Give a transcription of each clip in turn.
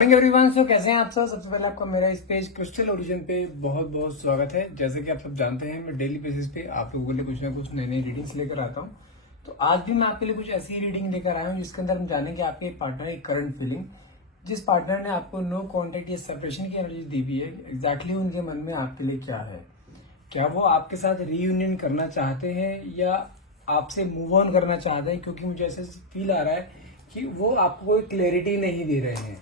Everyone, सो कैसे हैं आप सब। सबसे पहले आपका मेरा इस पेज क्रिस्टल ओरिजिन पे बहुत बहुत स्वागत है। जैसे कि आप सब जानते हैं, मैं डेली बेसिस पे आप लोगों के लिए कुछ ना कुछ नई नई रीडिंग्स लेकर आता हूं। तो आज भी मैं आपके लिए कुछ ऐसी रीडिंग लेकर आया हूं जिसके अंदर हम जानेंगे आपके पार्टनर की करंट फीलिंग। जिस पार्टनर ने आपको नो कॉन्टेक्ट या सेपरेशन की एनर्जी दी हुई है, एग्जैक्टली उनके मन में आपके लिए क्या है। क्या वो आपके साथ रीयूनियन करना चाहते हैं या आपसे मूव ऑन करना चाहते हैं, क्योंकि मुझे ऐसा फील आ रहा है कि वो आपको कोई क्लैरिटी नहीं दे रहे हैं।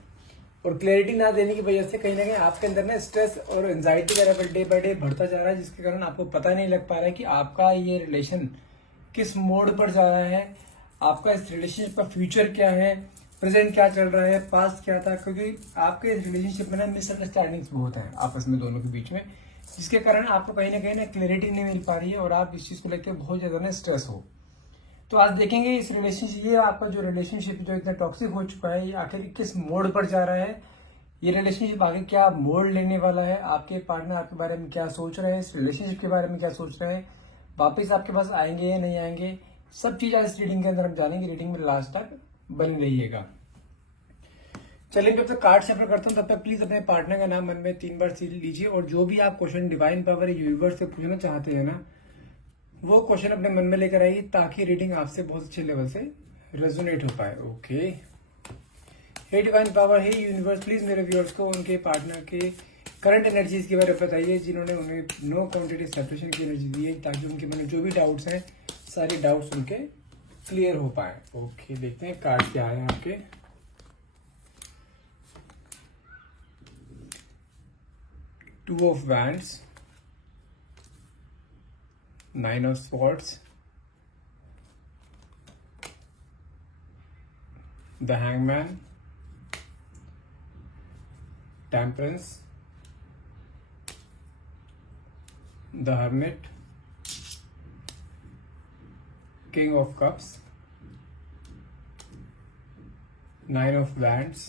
और क्लैरिटी ना देने की वजह से कहीं ना कहीं आपके अंदर ना स्ट्रेस और एंजाइटी का लेवल डे बाय डे बढ़ता जा रहा है, जिसके कारण आपको पता नहीं लग पा रहा है कि आपका ये रिलेशन किस मोड पर जा रहा है, आपका इस रिलेशनशिप का फ्यूचर क्या है, प्रेजेंट क्या चल रहा है, पास्ट क्या था। क्योंकि आपके इस रिलेशनशिप में ना मिसअंडरस्टैंडिंग्स बहुत हैं आपस में दोनों के बीच में, जिसके कारण आपको कहीं ना क्लैरिटी नहीं मिल पा रही है और आप इस चीज को लेकर बहुत ज्यादा ना स्ट्रेस हो। तो आज देखेंगे इस रिलेशनशिप, ये आपका जो रिलेशनशिप जो इतना टॉक्सिक हो चुका है, ये आखिर किस मोड पर जा रहा है। ये रिलेशनशिप आगे क्या मोड़ लेने वाला है, आपके पार्टनर आपके बारे में क्या सोच रहे हैं, इस रिलेशनशिप के बारे में क्या सोच रहे हैं, वापस आपके पास आएंगे या नहीं आएंगे, सब चीज आज इस रीडिंग के अंदर हम जानेंगे। रीडिंग में लास्ट तक बने रहिएगा। चलिए, जब तक कार्ड शेफर करता हूँ तब तक प्लीज अपने पार्टनर का नाम मन में 3 बार सील लीजिए और जो भी आप क्वेश्चन डिवाइन पावर यूनिवर्स से पूछना चाहते हैं ना, वो क्वेश्चन अपने मन में लेकर आइए ताकि रीडिंग आपसे बहुत अच्छे लेवल से रेजोनेट हो पाए। ओके, हे डिवाइन पावर, हे यूनिवर्स, प्लीज मेरे व्यूअर्स को उनके पार्टनर के करंट एनर्जीज के बारे में बताइए जिन्होंने उन्हें नो क्वांटिटी सेपरेशन की एनर्जी दी है, ताकि उनके मन में जो भी डाउट्स हैं सारे डाउट्स उनके क्लियर हो पाए। ओके, देखते हैं कार्ड क्या है आपके। Two of wands, 9 of swords, the hangman, temperance, the hermit, king of cups, 9 of wands,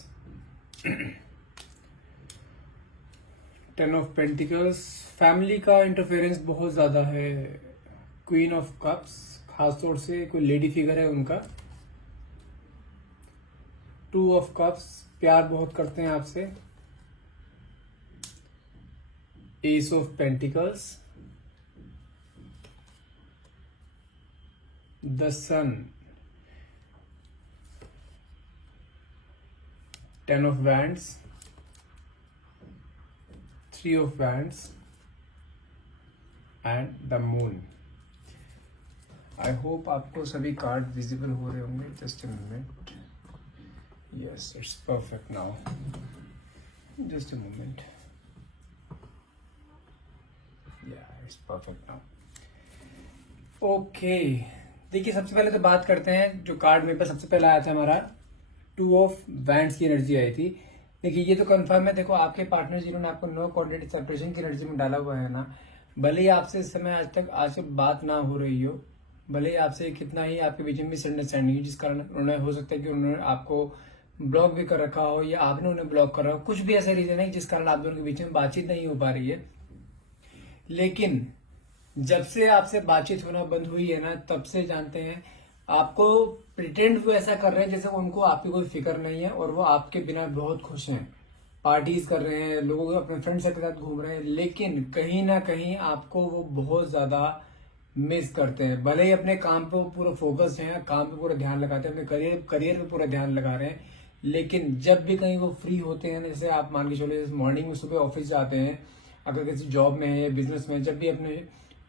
10 of pentacles। Family का इंटरफेरेंस बहुत ज्यादा है। क्वीन ऑफ कप्स, खासतौर से कोई लेडी फिगर है उनका। 2 ऑफ कप्स, प्यार बहुत करते हैं आपसे। Ace of pentacles, the sun, 10 of wands, 3 of wands and the moon. I hope आपको सभी कार्ड विजिबल हो रहे होंगे। Just a moment. Yes, it's perfect now. Just a moment. Yeah, it's perfect now. Okay, देखिए सबसे पहले तो बात करते हैं जो कार्ड मेरे पास सबसे पहले आया था हमारा 2 ऑफ वैंड्स की एनर्जी आई थी। देखिए ये तो कंफर्म है। देखो आपके पार्टनर जिन्होंने आपको नो क्वांटिटी सेपरेशन की एनर्जी में डाला हुआ है ना, भले ही आपसे इस समय आज तक बात ना हो रही हो, भले ही आपसे कितना ही आपके बीच में मिसअंडरस्टैंडिंग है, जिस कारण उन्होंने, हो सकता है कि उन्होंने आपको ब्लॉक भी कर रखा हो या आपने उन्हें ब्लॉक कर रखा हो, कुछ भी ऐसा रीजन है जिस कारण आप दोनों के बीच में बातचीत नहीं हो पा रही है। लेकिन जब से आपसे बातचीत होना बंद हुई है ना, तब से जानते हैं आपको प्रिटेंड वो ऐसा कर रहे हैं जैसे उनको आपकी कोई फिक्र नहीं है और वो आपके बिना बहुत खुश हैं, पार्टीज कर रहे हैं, लोगों को अपने फ्रेंड्स के साथ घूम रहे हैं, लेकिन कहीं ना कहीं आपको वो बहुत ज्यादा मिस करते हैं। भले ही अपने काम पे पूरा फोकस है, काम पे पूरा ध्यान लगाते हैं, अपने करियर पे पूरा ध्यान लगा रहे हैं, लेकिन जब भी कहीं वो फ्री होते हैं, जैसे आप मान के चलो मॉर्निंग में सुबह ऑफिस जाते हैं, अगर किसी जॉब में है या बिजनेस में, जब भी अपने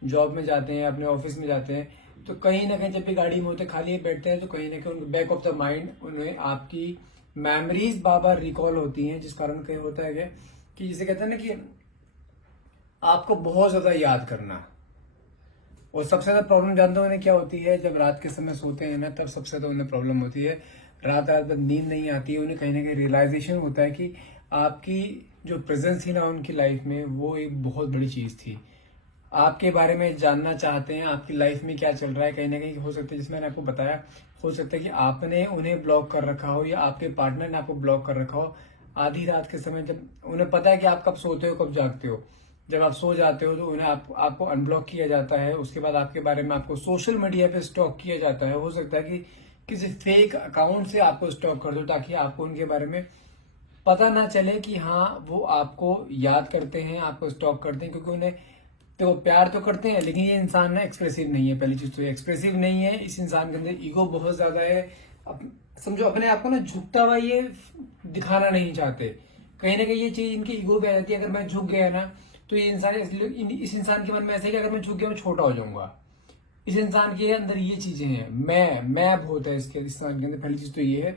जॉब में जाते हैं, अपने ऑफिस में जाते हैं, तो कहीं ना कहीं जब भी गाड़ी में होते खाली बैठते हैं, तो कहीं ना कहीं उनके बैक ऑफ द माइंड उन्हें आपकी मेमोरीज बार बार रिकॉल होती हैं, जिस कारण कहीं होता है कि जिसे कहते हैं ना कि आपको बहुत ज्यादा याद करना। और सबसे ज्यादा प्रॉब्लम जानते हो उन्हें क्या होती है, जब रात के समय सोते हैं ना, तब सबसे ज्यादा उन्हें प्रॉब्लम होती है। रात रात भर नींद नहीं आती है, उन्हें कहीं ना कहीं रियलाइजेशन होता है कि आपकी जो प्रेजेंस थी ना उनकी लाइफ में, वो एक बहुत बड़ी चीज थी। आपके बारे में जानना चाहते हैं, आपकी लाइफ में क्या चल रहा है। कहीं ना कहीं हो सकता है, जिसमें मैंने आपको बताया, हो सकता है कि आपने उन्हें ब्लॉक कर रखा हो या आपके पार्टनर ने आपको ब्लॉक कर रखा हो। आधी रात के समय जब उन्हें पता है कि आप कब सोते हो कब जागते हो, जब आप सो जाते हो तो उन्हें आपको अनब्लॉक किया जाता है। उसके बाद आपके बारे में आपको सोशल मीडिया पे स्टॉक किया जाता है। हो सकता है कि किसी फेक अकाउंट से आपको स्टॉक कर दो ताकि आपको उनके बारे में पता ना चले कि हाँ वो आपको याद करते हैं, आपको स्टॉक करते हैं, क्योंकि उन्हें तो प्यार तो करते हैं, लेकिन ये इंसान ना एक्सप्रेसिव नहीं है। पहली चीज तो एक्सप्रेसिव नहीं है, इस इंसान के अंदर ईगो बहुत ज्यादा है। समझो अपने आप को ना झुकता हुआ ये दिखाना नहीं चाहते। कहीं ना कहीं ये चीज इनकी ईगो पे आ जाती है। अगर मैं झुक गया ना तो ये इंसान इस इंसान के मन में ऐसा है कि अगर मैं झुक गया मैं छोटा हो जाऊंगा। इस इंसान के अंदर ये चीजें हैं, मैं बहुत है इसके इंसान के अंदर। पहली चीज तो ये है,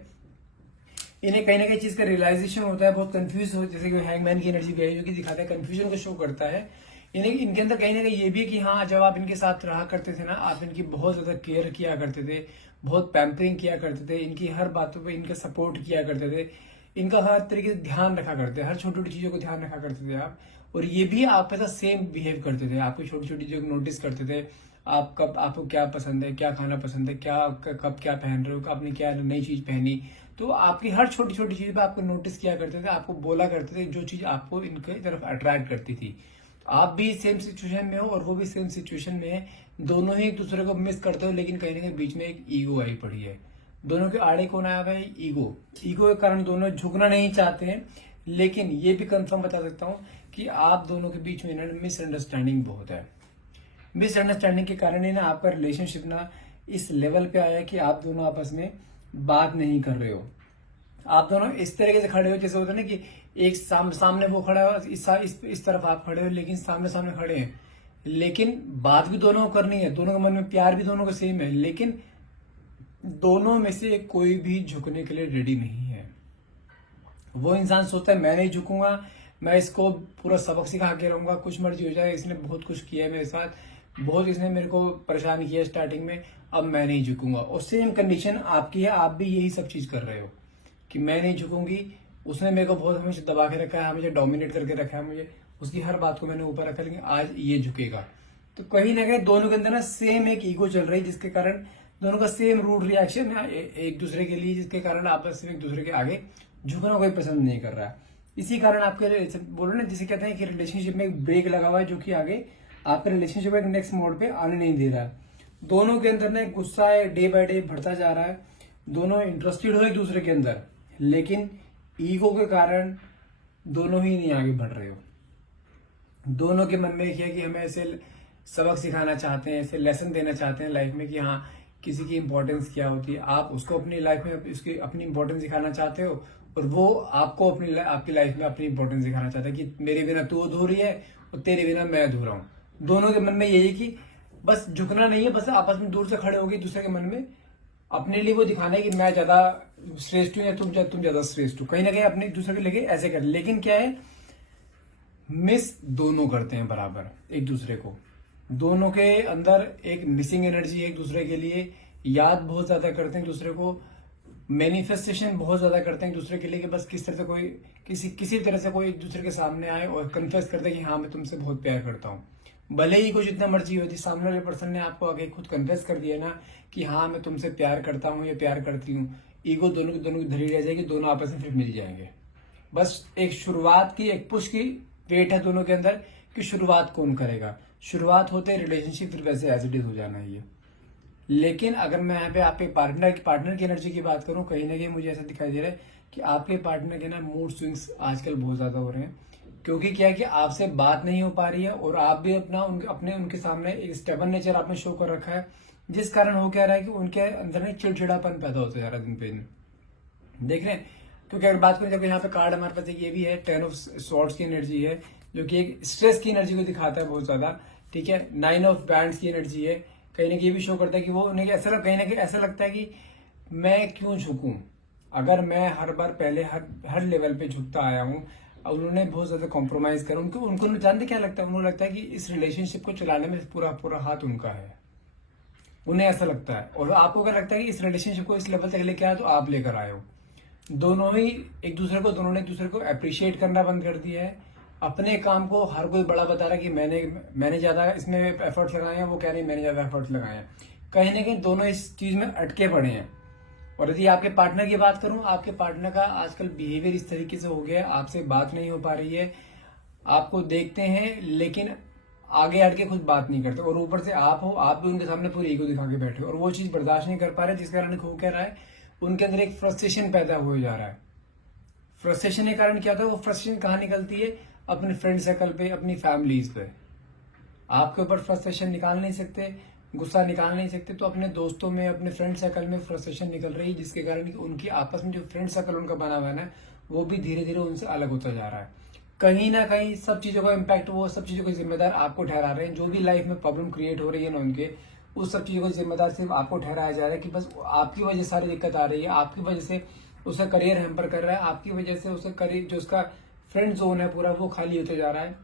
इन्हें कहीं ना कहीं चीज का रियलाइजेशन होता है, बहुत कंफ्यूज हो, जैसे कि हैंगमैन की एनर्जी भी है जो कि दिखाता है, कंफ्यूजन को शो करता है। इन्हें इनके अंदर कहीं ना कहीं ये भी है कि हाँ जब आप इनके साथ रहा करते थे ना, आप इनकी बहुत ज्यादा केयर किया करते थे, बहुत पैम्परिंग किया करते थे, इनकी हर बातों पे इनका सपोर्ट किया करते थे, इनका हर तरीके से ध्यान रखा करते थे, हर छोटी छोटी चीजों को ध्यान रखा करते थे आप। और ये भी आपके साथ सेम बिहेव करते थे, आपको छोटी छोटी चीजों को नोटिस करते थे। आप कब, आपको क्या पसंद है, क्या खाना पसंद है, क्या कब क्या पहन रहे हो, आपने क्या नई चीज पहनी, तो आपकी हर छोटी छोटी चीज पे आपको नोटिस किया करते थे, आपको बोला करते थे जो चीज आपको इनके तरफ अट्रैक्ट करती थी। आप भी सेम सिचुएशन में हो और वो भी सेम सिचुएशन में है, दोनों ही एक दूसरे को मिस करते हो, लेकिन कहीं ना कहीं बीच में एक ईगो आई पड़ी है। दोनों के आड़े कौन आया भाई? ईगो। ईगो के कारण दोनों झुकना नहीं चाहते हैं। लेकिन ये भी कंफर्म बता सकता हूं कि आप दोनों के बीच में ना मिसअंडरस्टैंडिंग बहुत है। मिसअंडरस्टैंडिंग के कारण ही ना आपका रिलेशनशिप ना इस लेवल पे आया कि आप दोनों आपस में बात नहीं कर रहे हो। आप दोनों इस तरीके से खड़े हो जैसे होता है ना कि एक सामने वो खड़ा है, इस तरफ आप खड़े हो, लेकिन सामने सामने खड़े हैं, लेकिन बात भी दोनों को करनी है, दोनों के मन में प्यार भी दोनों का सेम है, लेकिन दोनों में से कोई भी झुकने के लिए रेडी नहीं है। वो इंसान सोचता है मैं नहीं झुकूंगा, मैं इसको पूरा सबक सिखा के रहूंगा, कुछ मर्जी हो जाए, इसने बहुत कुछ किया है मेरे साथ, बहुत इसने मेरे को परेशान किया स्टार्टिंग में, अब मैं नहीं झुकूंगा। और सेम कंडीशन आपकी है, आप भी यही सब चीज कर रहे हो कि मैं नहीं झुकूंगी, उसने मेरे को बहुत हमेशा दबा के रखा है, हमेशा डोमिनेट करके रखा है, मुझे उसकी हर बात को मैंने ऊपर रखा, लेकिन आज ये झुकेगा। तो कहीं ना कहीं दोनों के अंदर ना सेम एक ईगो चल रही है, जिसके कारण दोनों का सेम रूड रिएक्शन है एक दूसरे के लिए, जिसके कारण आपस में एक दूसरे के आगे झुकना कोई पसंद नहीं कर रहा है। इसी कारण आपके बोलो ना, जिसे कहते हैं कि रिलेशनशिप में एक ब्रेक लगा हुआ है, जो कि आगे आपके रिलेशनशिप एक नेक्स्ट मोड पे आने नहीं दे रहा है। दोनों के अंदर ना एक गुस्सा है, डे बाय डे बढ़ता जा रहा है, दोनों इंटरेस्टेड हो एक दूसरे के अंदर, लेकिन ईगो के कारण दोनों ही नहीं आगे बढ़ रहे हो। दोनों के मन में एक है कि हमें ऐसे सबक सिखाना चाहते हैं, ऐसे लेसन देना चाहते हैं लाइफ में कि हाँ किसी की इंपॉर्टेंस क्या होती है। आप उसको अपनी लाइफ में उसकी अपनी इंपॉर्टेंस दिखाना चाहते हो, और वो आपको आपकी लाइफ में अपनी इंपॉर्टेंस दिखाना चाहता है कि मेरे बिना तू अधूरी है और तेरे बिना मैं अधूरा हूं। दोनों के मन में यही कि बस झुकना नहीं है, बस आपस में दूर से खड़े होगी दूसरे के मन में अपने लिए वो दिखाना है कि मैं ज्यादा श्रेष्ठ हूं या तुम ज्यादा श्रेष्ठ हो, कहीं ना कहीं अपने दूसरे के लेके ऐसे कर। लेकिन क्या है, मिस दोनों करते हैं बराबर एक दूसरे को, दोनों के अंदर एक मिसिंग एनर्जी है एक दूसरे के लिए, याद बहुत ज्यादा करते हैं एक दूसरे को, मैनिफेस्टेशन बहुत ज्यादा करते हैं एक दूसरे के लिए कि बस किस तरह से कोई किसी तरह से कोई एक दूसरे के सामने आए और कन्फेस कर दे कि हाँ मैं तुमसे बहुत प्यार करता हूँ। भले ही कुछ जितना मर्जी हो, सामने वाले पर्सन ने आपको आगे खुद कन्फेस कर दिया ना कि हाँ मैं तुमसे प्यार करता हूँ या प्यार करती हूँ, ईगो दोनों की धरी रह जाएगी, दोनों आपस में फिर मिल जाएंगे। बस एक शुरुआत की, एक पुश की वेट है दोनों के अंदर कि शुरुआत कौन करेगा। शुरुआत होते रिलेशनशिप फिर वैसे एज इट इज हो जाना ही है। लेकिन अगर मैं यहाँ पे आपके पार्टनर की एनर्जी की बात करूं, कहीं ना कहीं मुझे ऐसा दिखाई दे रहा है कि आपके पार्टनर के ना मूड स्विंग्स आजकल बहुत ज्यादा हो रहे हैं, क्योंकि क्या है कि आपसे बात नहीं हो पा रही है और आप भी उनके सामने एक स्टेबल नेचर आपने शो कर रखा है, जिस कारण हो क्या रहा है कि उनके अंदर ना चिड़चिड़ापन पैदा होता जा रहा है दिन पे दिन। देख रहे हैं, क्योंकि अगर बात करें, जब यहाँ पे कार्ड हमारे पास ये भी है 10 ऑफ सॉर्ड्स की एनर्जी है, जो कि एक स्ट्रेस की एनर्जी को दिखाता है बहुत ज्यादा, ठीक है। 9 ऑफ बैंड्स की एनर्जी है, कहीं ना कहीं भी शो करता है कि वो उन्हें कहीं ना कहीं ऐसा लगता है कि मैं क्यों झुकूं, अगर मैं हर बार पहले हर लेवल पे झुकता आया हूं, और उन्होंने बहुत ज्यादा कॉम्प्रोमाइज करा, उनको जानते क्या लगता है, उन्हें लगता है कि इस रिलेशनशिप को चलाने में पूरा पूरा हाथ उनका है, उन्हें ऐसा लगता है। और आपको क्या लगता है कि इस रिलेशनशिप को इस लेवल तक लेके आया तो आप लेकर आए हो। दोनों ने एक दूसरे को अप्रिशिएट करना बंद कर दिया है। अपने काम को हर कोई बड़ा बता रहा है कि मैंने ज्यादा इसमें एफर्ट्स लगाए हैं, वो कह रहे हैं मैंने ज्यादा एफर्ट्स लगाए हैं। कहीं ना कहीं दोनों इस चीज में अटके पड़े हैं। और यदि आपके पार्टनर की बात करूं, आपके पार्टनर का आजकल बिहेवियर इस तरीके से हो गया है, आपसे बात नहीं हो पा रही है, आपको देखते हैं लेकिन आगे हट के खुद बात नहीं करते, और ऊपर से आप भी उनके सामने पूरी ईगो दिखा के बैठे हो, और वो चीज बर्दाश्त नहीं कर पा रहे, जिस कारण हो क्या रहा है, उनके अंदर एक फ्रस्ट्रेशन पैदा हो जा रहा है। फ्रस्ट्रेशन के कारण क्या होता है, वो फ्रस्ट्रेशन कहाँ निकलती है, अपने फ्रेंड सर्कल पे, अपनी फैमिलीज पे। आपके ऊपर फ्रस्ट्रेशन निकाल नहीं सकते, गुस्सा निकाल नहीं सकते, तो अपने दोस्तों में, अपने फ्रेंड सर्कल में फ्रस्ट्रेशन निकल रही है, जिसके कारण उनकी आपस में जो फ्रेंड सर्कल उनका बना हुआ है ना, वो भी धीरे धीरे उनसे अलग होता जा रहा है। कहीं ना कहीं सब चीजों का इम्पैक्ट, वो सब चीजों को जिम्मेदार आपको ठहरा रहे हैं। जो भी लाइफ में प्रॉब्लम क्रिएट हो रही है ना उनके, उस सब चीजों को जिम्मेदार सिर्फ आपको ठहराया जा रहा है कि बस आपकी वजह से सारी दिक्कत आ रही है, आपकी वजह से उसका करियर हैम्पर कर रहा है, आपकी वजह से उसका करियर, जो उसका फ्रेंड जोन है पूरा, वो खाली होते जा रहा है।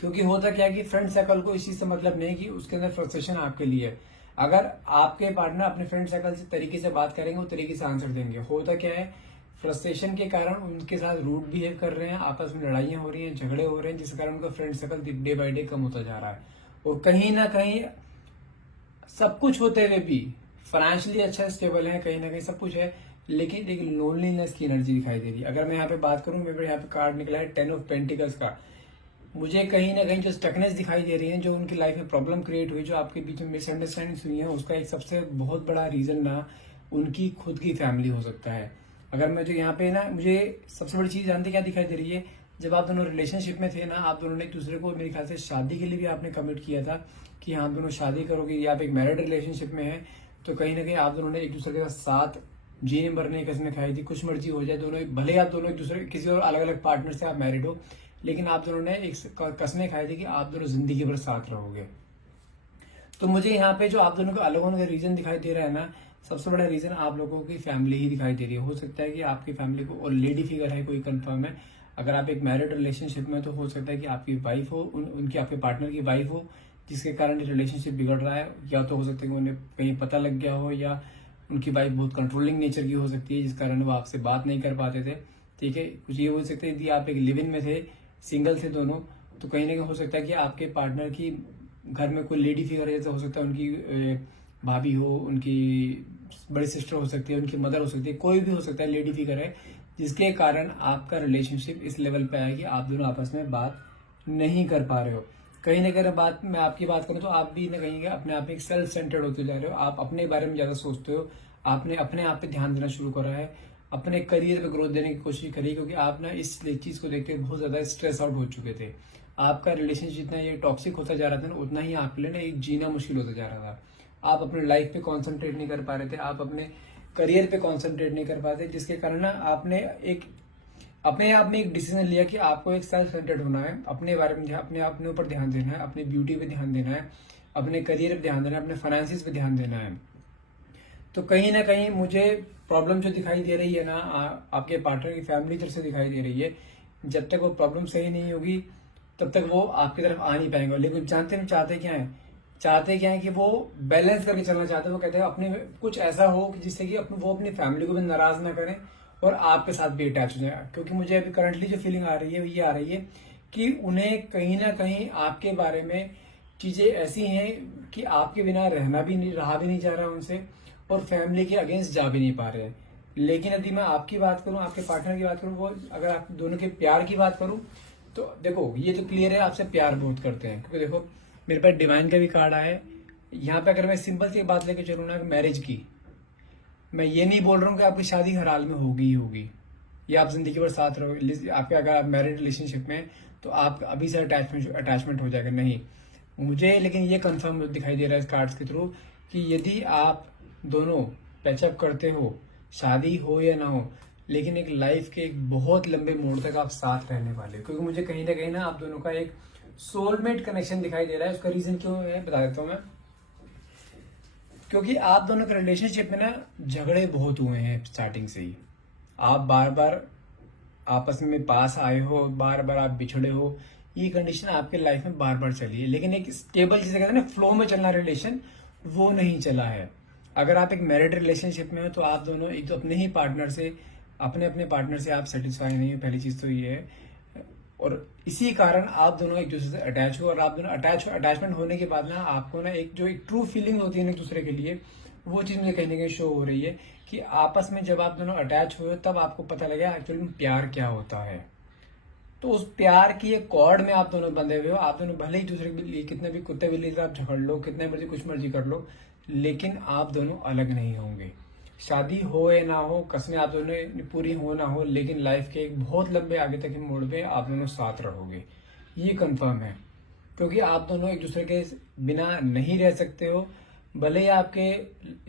क्योंकि होता क्या है कि फ्रेंड सर्कल को इस चीज से मतलब नहीं कि उसके अंदर फ्रस्ट्रेशन आपके लिए है। अगर आपके पार्टनर अपने फ्रेंड सर्कल से तरीके से बात करेंगे, वो तरीके से आंसर देंगे। होता क्या है, फ्रस्ट्रेशन के कारण उनके साथ रूड बिहेव कर रहे हैं, आपस में लड़ाइयां हो रही हैं, झगड़े हो रहे हैं, जिस कारण उनका friend circle day by day कम होता जा रहा है। और कहीं ना कहीं सब कुछ होते हुए भी फाइनेंशियली अच्छा स्टेबल है, कहीं ना कहीं सब कुछ है, लेकिन एक लोनलीनेस की एनर्जी दिखाई दे रही है। अगर मैं यहाँ पे बात करूं, मेरे यहाँ पे कार्ड निकला है 10 ऑफ पेंटिकल्स का। मुझे कहीं ना कहीं जो स्टकनेस दिखाई दे रही है, जो उनकी लाइफ में प्रॉब्लम क्रिएट हुई, जो आपके बीच में मिसअंडरस्टैंडिंग हुई है, उसका एक सबसे बहुत बड़ा रीजन ना उनकी खुद की फैमिली हो सकता है। अगर मैं जो यहाँ पे ना, मुझे सबसे बड़ी चीज जानते क्या दिखाई दे रही है, जब आप दोनों रिलेशनशिप में थे ना, आप दोनों ने एक दूसरे को, मेरे ख्याल से शादी के लिए भी आपने कमिट किया था कि हाँ, आप दोनों शादी करोगे, या आप एक मैरिड रिलेशनशिप में है, तो कहीं ना कहीं आप दोनों ने एक दूसरे के साथ जीने मरने की कसमें खाई थी। कुछ मर्जी हो जाए, दोनों भले आप दोनों एक दूसरे किसी और अलग अलग पार्टनर से आप मैरिड हो, लेकिन आप दोनों ने एक कसमें खाई थी कि आप दोनों जिंदगी भर साथ रहोगे। तो मुझे यहाँ पे जो आप दोनों का अलग होने का रीजन दिखाई दे रहा है ना, सबसे बड़ा रीजन आप लोगों की फैमिली ही दिखाई दे रही है। हो सकता है कि आपकी फैमिली को, और लेडी फिगर है कोई कंफर्म है, अगर आप एक मैरिड रिलेशनशिप में, तो हो सकता है कि आपकी वाइफ हो, उनकी, आपके पार्टनर की वाइफ हो, जिसके कारण रिलेशनशिप बिगड़ रहा है। या तो हो सकता है कि उन्हें कहीं पता लग गया हो, या उनकी वाइफ बहुत कंट्रोलिंग नेचर की हो सकती है, जिस कारण वो आपसे बात नहीं कर पाते थे। ठीक है, कुछ ये हो सकता है यदि आप एक लिव इन में थे, सिंगल थे दोनों, तो कहीं ना कहीं हो सकता है कि आपके पार्टनर की घर में कोई लेडी फिगर है, जैसे हो सकता है उनकी भाभी हो, उनकी बड़ी सिस्टर हो सकती है, उनकी मदर हो सकती है, कोई भी हो सकता है लेडी फिगर है, जिसके कारण आपका रिलेशनशिप इस लेवल पे आया कि आप दोनों आपस में बात नहीं कर पा रहे हो। कहीं ना कहीं बात, मैं आपकी बात करूं तो आप भी ना कहीं अपने आप में एक सेल्फ सेंटर्ड होते जा रहे हो, आप अपने बारे में ज्यादा सोचते हो, आपने अपने आप पे ध्यान देना शुरू करा है, अपने करियर पे ग्रोथ देने की कोशिश करी, क्योंकि आप ना इस चीज को देखते बहुत ज्यादा स्ट्रेस आउट हो चुके थे। आपका रिलेशनशिप जितना ये टॉक्सिक होता जा रहा था ना, उतना ही आपके लिए ना एक जीना मुश्किल होता जा रहा था। आप अपने लाइफ पे कॉन्सेंट्रेट नहीं कर पा रहे थे, आप अपने करियर पे कॉन्सेंट्रेट नहीं कर पाते, जिसके कारण ना आपने एक अपने आप में एक डिसीजन लिया कि आपको एक सेल्फ सेंटर्ड होना है, अपने बारे में, अपने ऊपर ध्यान देना है, अपनी ब्यूटी पे ध्यान देना है, अपने करियर पे ध्यान देना है, अपने फाइनेंसिस पे ध्यान देना है। तो कहीं ना कहीं मुझे प्रॉब्लम जो दिखाई दे रही है ना, आपके पार्टनर की फैमिली तरफ से दिखाई दे रही है। जब तक वो प्रॉब्लम सही नहीं होगी, तब तक वो आपकी तरफ आ नहीं पाएंगे। लेकिन जानते हैं चाहते क्या है कि वो बैलेंस करके चलना चाहते हैं। वो कहते हैं अपने कुछ ऐसा हो कि जिससे कि वो अपनी फैमिली को भी नाराज ना करें और आपके साथ भी अटैच हो जाए। क्योंकि मुझे अभी करंटली जो फीलिंग आ रही है वो ये आ रही है कि उन्हें कहीं ना कहीं आपके बारे में चीजें ऐसी हैं कि आपके बिना रहा भी नहीं जा रहा उनसे, और फैमिली के अगेंस्ट जा भी नहीं पा रहे हैं। लेकिन यदि मैं आपकी बात करूं, आपके पार्टनर की बात करूं, वो अगर आप दोनों के प्यार की बात करूं, तो देखो ये तो क्लियर है, आपसे प्यार बहुत करते हैं। क्योंकि देखो मेरे पास डिवाइन का भी कार्ड आया है यहाँ पे। अगर मैं सिंपल सी बात लेके चलूँ ना, मैरिज की, मैं ये नहीं बोल रहा हूँ कि आपकी शादी हर हाल में होगी ही होगी, या आप जिंदगी भर साथ रहोगे। आपके अगर आप मैरिड रिलेशनशिप में, तो आप अभी से अटैचमेंट हो जाएगा, नहीं मुझे। लेकिन ये कंफर्म दिखाई दे रहा है इस कार्ड्स के थ्रू कि यदि आप दोनों पैचअप करते हो, शादी हो या ना हो, लेकिन एक लाइफ के एक बहुत लंबे मोड़ तक आप साथ रहने वाले हो। क्योंकि मुझे कहीं ना आप दोनों का एक सोलमेट कनेक्शन दिखाई दे रहा है। उसका रीजन क्यों है बता देता हूँ मैं। क्योंकि आप दोनों के रिलेशनशिप में ना झगड़े बहुत हुए हैं स्टार्टिंग से ही। आप बार बार आपस में पास आए हो, बार बार आप बिछड़े हो, ये कंडीशन आपके लाइफ में बार बार चली है। लेकिन एक स्टेबल, जिसे कहते हैं ना फ्लो में चलना रिलेशन, वो नहीं चला है। अगर आप एक मैरिड रिलेशनशिप में हो, तो आप दोनों एक तो अपने पार्टनर से आप सेटिस्फाई नहीं हो, पहली चीज तो ये है। और इसी कारण आप दोनों एक दूसरे से अटैच हो, और आप दोनों अटैचमेंट होने के बाद ना आपको ना एक ट्रू फीलिंग होती है ना एक दूसरे के लिए, वो चीज मुझे कहीं ना कहीं शो हो रही है कि आपस में जब आप दोनों अटैच हुए, तब आपको पता लगा एक्चुअली में प्यार क्या होता है। तो उस प्यार की एक कॉर्ड में आप दोनों बंधे हुए हो। आप दोनों भले ही दूसरे के लिए कितने भी कुत्ते बिल्ली से आप झगड़ लो, कितने मर्जी कुछ मर्जी कर लो, लेकिन आप दोनों अलग नहीं होंगे। शादी हो या ना हो, कसमें आप दोनों ने पूरी हो ना हो, लेकिन लाइफ के एक बहुत लंबे आगे तक के मोड़ पे आप दोनों साथ रहोगे, ये कंफर्म है। क्योंकि आप दोनों एक दूसरे के बिना नहीं रह सकते हो। भले ही आपके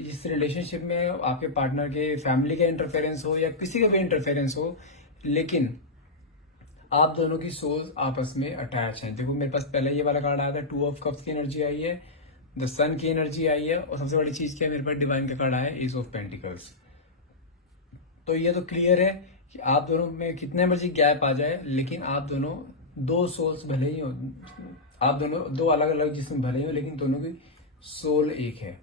इस रिलेशनशिप में आपके पार्टनर के फैमिली का इंटरफेरेंस हो या किसी का भी इंटरफेरेंस हो, लेकिन आप दोनों की सोल्स आपस में अटैच हैं। देखो मेरे पास पहले ये वाला कार्ड आया था, 2 ऑफ कप्स की एनर्जी आई है, द सन की एनर्जी आई है, और सबसे बड़ी चीज क्या है, मेरे पास डिवाइन का कार्ड आया है, एस ऑफ पेंटिकल्स। तो ये तो क्लियर है कि आप दोनों में कितने मर्जी गैप आ जाए, लेकिन आप दोनों दो सोल्स भले ही हो, आप दोनों दो अलग अलग जिस्म भले ही हो, लेकिन दोनों की सोल एक है।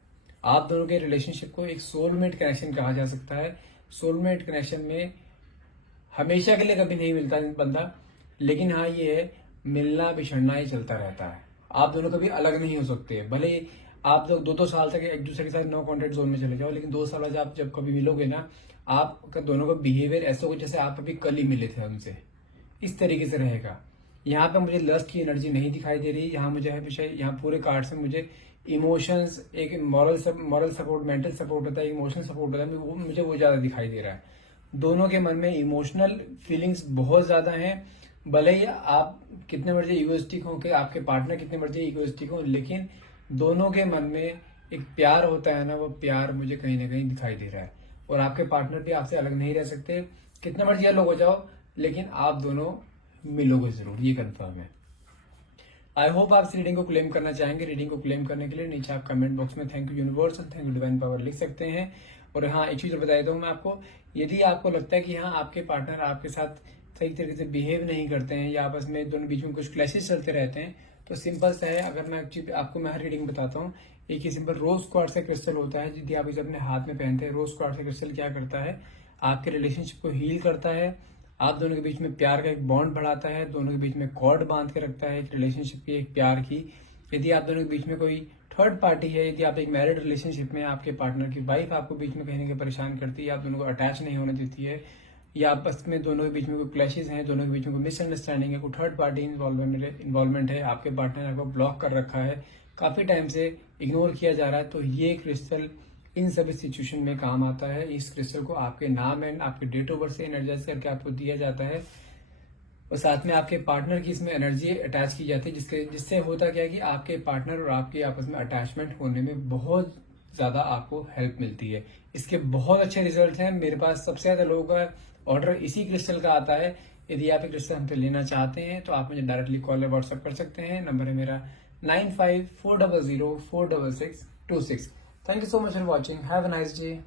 आप दोनों के रिलेशनशिप को एक सोलमेट कनेक्शन कहा जा सकता है। सोलमेट कनेक्शन में हमेशा के लिए कभी नहीं मिलता बंदा, लेकिन हाँ ये है, मिलना बिछड़ना ही चलता रहता है। आप दोनों कभी अलग नहीं हो सकते। भले ही आप लोग 2-2 साल तक एक दूसरे के साथ नो कॉन्टेक्ट जोन में चले जाओ, लेकिन 2 साल बाद आप जब कभी मिलोगे ना, आपका दोनों का बिहेवियर ऐसा होगा जैसे आप अभी कल ही मिले थे उनसे, इस तरीके से रहेगा। यहाँ पे मुझे लस्ट की एनर्जी नहीं दिखाई दे रही। यहाँ मुझे हमेशा, यहाँ पूरे कार्ड में मुझे इमोशंस, एक मॉरल सपोर्ट, मेंटल सपोर्ट होता है, इमोशनल सपोर्ट होता है, वो मुझे वो ज्यादा दिखाई दे रहा है। दोनों के मन में इमोशनल फीलिंग्स बहुत ज्यादा हैं। भले ही आप कितने मर्जी इगोइस्टिक हो, कि आपके पार्टनर कितने मर्जी इगोइस्टिक हो, लेकिन दोनों के मन में एक प्यार होता है ना, वो प्यार मुझे कहीं ना कहीं दिखाई दे रहा है। और आपके पार्टनर भी आपसे अलग नहीं रह सकते, कितने मर्जी अलग हो जाओ, लेकिन आप दोनों मिलोगे जरूर, ये कंफर्म है। आई होप आप इस रीडिंग को क्लेम करना चाहेंगे। रीडिंग को क्लेम करने के लिए नीचे आप कमेंट बॉक्स में थैंक यू यूनिवर्स और थैंक यू डिवाइन पावर लिख सकते हैं। और हाँ, एक चीज बता देता हूँ मैं आपको, यदि आपको लगता है कि हाँ आपके पार्टनर आपके साथ सही तरीके से बिहेव नहीं करते हैं या आपस में दोनों बीच में कुछ क्लैशेस चलते रहते हैं, तो सिंपल सा है। अगर मैं आपको मैं हर रीडिंग बताता हूँ, एक ही सिंपल रोज क्वार्ट्ज से क्रिस्टल होता है, यदि आप इसे अपने हाथ में पहनते हैं। रोज क्वार्ट्ज से क्रिस्टल क्या करता है, आपके रिलेशनशिप को हील करता है, आप दोनों के बीच में प्यार का एक बॉन्ड बढ़ाता है, दोनों के बीच में कॉर्ड बांध के रखता है एक रिलेशनशिप की, एक प्यार की। यदि आप दोनों के बीच में कोई थर्ड पार्टी है, यदि आप एक मैरिड रिलेशनशिप में, आपके पार्टनर की वाइफ आपको बीच में कहीं ना कहीं परेशान करती है, आप दोनों को अटैच नहीं होने देती है, या आपस में दोनों के बीच में कोई क्लैशेस हैं, दोनों के बीच में कोई मिसअंडरस्टैंडिंग है, कोई थर्ड पार्टी इन्वॉल्वमेंट है, आपके पार्टनर आपको ब्लॉक कर रखा है, काफी टाइम से इग्नोर किया जा रहा है, तो ये क्रिस्टल इन सभी सिचुएशन में काम आता है। इस क्रिस्टल को आपके नाम एंड आपके डेट ऑफ बर्थ से एनर्जाइज करके आपको दिया जाता है, और साथ में आपके पार्टनर की इसमें एनर्जी अटैच की जाती है, जिससे होता क्या है कि आपके पार्टनर और आपके आपस में अटैचमेंट होने में बहुत ज्यादा आपको हेल्प मिलती है। इसके बहुत अच्छे रिजल्ट हैं। मेरे पास सबसे ज्यादा लोगों का ऑर्डर इसी क्रिस्टल का आता है। यदि आप ये क्रिस्टल हमसे लेना चाहते हैं तो आप मुझे डायरेक्टली कॉल या व्हाट्सअप कर सकते हैं। नंबर है मेरा 9540046626। Thank you so much for watching. Have a nice day.